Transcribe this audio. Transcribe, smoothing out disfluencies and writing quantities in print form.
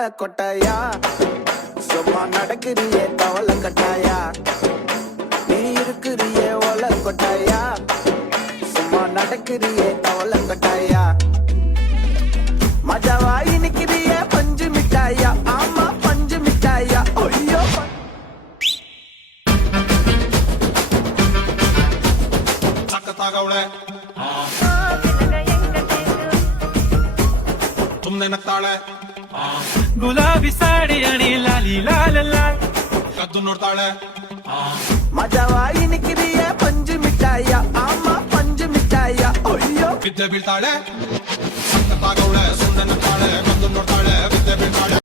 ஓல கொட்டாயா சும்மா நடக்கிறியே தவள கட்டாயா நீ இருக்கிறியே ஓல கொட்டாயா சும்மா நடக்கிறியே தவள கட்டாயா மஜாவாயி நிக்கிறியே பஞ்சு மிட்டாயா ஆமா பஞ்சு மிட்டாயா ஐயோ तागवळे तुमने नक्ताळे गुलाबी साडी आणि लाली लाल लाल कद्दू नोडताळे मजावाई निकिरिये पंज मिठाया आमा पंज मिठाया ओयो विद्या बीळताळे तागवळे सुंदर नक्ताळे कद्दू नोडताळे